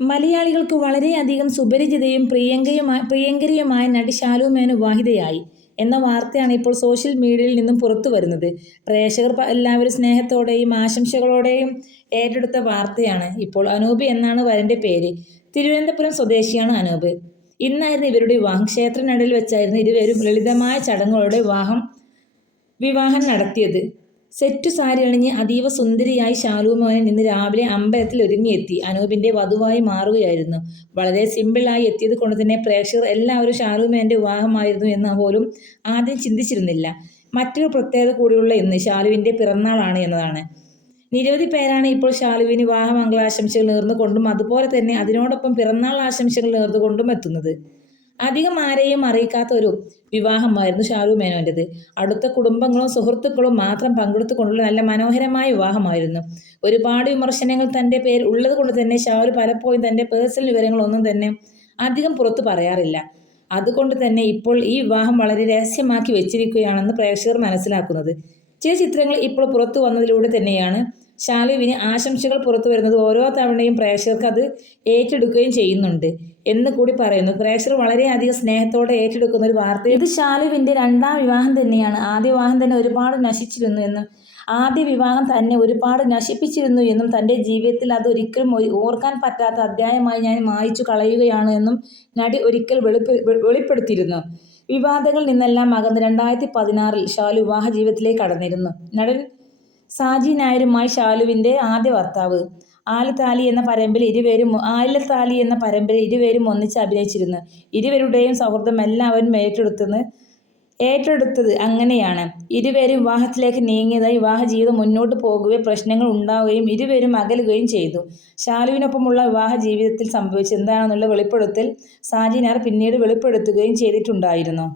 മലയാളികൾക്ക് വളരെയധികം സുപരിചിതയും പ്രിയങ്കരിയുമായ നടി ശാലു മേനോൻ വിവാഹിതയായി എന്ന വാർത്തയാണ് ഇപ്പോൾ സോഷ്യൽ മീഡിയയിൽ നിന്നും പുറത്തു വരുന്നത്. പ്രേക്ഷകർ എല്ലാവരും സ്നേഹത്തോടെയും ആശംസകളോടെയും ഏറ്റെടുത്ത വാർത്തയാണ് ഇപ്പോൾ. അനൂപ് എന്നാണ് വരന്റെ പേര്. തിരുവനന്തപുരം സ്വദേശിയാണ് അനൂപ്. ഇന്നായിരുന്നു ഇവരുടെ വിവാഹം. ക്ഷേത്രനടയിൽ വെച്ചായിരുന്നു ഇരുവരും ലളിതമായ ചടങ്ങുകളോടെ വിവാഹം നടത്തിയത്. സെറ്റു സാരി അണിഞ്ഞ് അതീവ സുന്ദരിയായി ശാലു മേനോൻ ഇന്ന് രാവിലെ അമ്പലത്തിൽ ഒരുങ്ങിയെത്തി അനൂപിന്റെ വധുവായി മാറുകയായിരുന്നു. വളരെ സിമ്പിളായി എത്തിയത് കൊണ്ട് തന്നെ പ്രേക്ഷകർ എല്ലാവരും ശാലു മേനോന്റെ വിവാഹമായിരുന്നു എന്ന് പോലും ആദ്യം ചിന്തിച്ചിരുന്നില്ല. മറ്റൊരു പ്രത്യേകത കൂടിയുള്ള ഇന്ന് ശാലുവിന്റെ പിറന്നാളാണ് എന്നതാണ്. നിരവധി പേരാണ് ഇപ്പോൾ ശാലുവിന് വിവാഹ മംഗളാശംസകൾ നേർന്നുകൊണ്ടും അതുപോലെ തന്നെ അതിനോടൊപ്പം പിറന്നാൾ ആശംസകൾ നേർന്നുകൊണ്ടും എത്തുന്നത്. അധികം ആരെയും അറിയിക്കാത്ത ഒരു വിവാഹമായിരുന്നു ശാലു മേനോന്റേത്. അടുത്ത കുടുംബങ്ങളും സുഹൃത്തുക്കളും മാത്രം പങ്കെടുത്തുകൊണ്ടുള്ള നല്ല മനോഹരമായ വിവാഹമായിരുന്നു. ഒരുപാട് വിമർശനങ്ങൾ തന്റെ പേരിൽ ഉള്ളത് കൊണ്ട് തന്നെ ശാലു പലപ്പോഴും തന്റെ പേഴ്സണൽ വിവരങ്ങളൊന്നും തന്നെ അധികം പുറത്തു പറയാറില്ല. അതുകൊണ്ട് തന്നെ ഇപ്പോൾ ഈ വിവാഹം വളരെ രഹസ്യമാക്കി വെച്ചിരിക്കുകയാണെന്ന് പ്രേക്ഷകർ മനസ്സിലാക്കുന്നത്. ചില ചിത്രങ്ങൾ ഇപ്പോൾ പുറത്തു വന്നതിലൂടെ തന്നെയാണ് ശാലുവിന് ആശംസകൾ പുറത്തു വരുന്നത്. ഓരോ തവണയും പ്രേക്ഷകർക്ക് അത് ഏറ്റെടുക്കുകയും ചെയ്യുന്നുണ്ട് എന്ന് കൂടി പറയുന്നു. പ്രേക്ഷകർ വളരെയധികം സ്നേഹത്തോടെ ഏറ്റെടുക്കുന്ന ഒരു വാർത്ത. ഇത് ശാലുവിന്റെ രണ്ടാം വിവാഹം തന്നെയാണ്. ആദ്യ വിവാഹം തന്നെ ഒരുപാട് നശിപ്പിച്ചിരുന്നു എന്നും തന്റെ ജീവിതത്തിൽ അത് ഒരിക്കലും ഓർക്കാൻ പറ്റാത്ത അധ്യായമായി ഞാൻ മായ്ച്ചു കളയുകയാണ് എന്നും നടി ഒരിക്കൽ വെളിപ്പെടുത്തിയിരുന്നു. വിവാദങ്ങളിൽ നിന്നെല്ലാം അകന്ന് 2016 ശാലു വിവാഹ ജീവിതത്തിലേക്ക് കടന്നിരുന്നു. നടൻ സാജി നായരുമായി ശാലുവിന്റെ ആദ്യ ഭർത്താവ് ആലിലത്താലി എന്ന പരമ്പരയിൽ ഇരുവരും ഒന്നിച്ച് അഭിനയിച്ചിരുന്നു. ഇരുവരുടെയും സൗഹൃദം എല്ലാവരും ഏറ്റെടുത്തത് അങ്ങനെയാണ്. ഇരുവരും വിവാഹത്തിലേക്ക് നീങ്ങിയതായി വിവാഹ ജീവിതം മുന്നോട്ട് പോകുകയും പ്രശ്നങ്ങൾ ഉണ്ടാവുകയും ഇരുവരും അകലുകയും ചെയ്തു. ശാലുവിനൊപ്പമുള്ള വിവാഹ ജീവിതത്തിൽ സംഭവിച്ചത് എന്താണെന്നുള്ള വെളിപ്പെടുത്തൽ സാജി നായർ പിന്നീട് വെളിപ്പെടുത്തുകയും ചെയ്തിട്ടുണ്ടായിരുന്നു.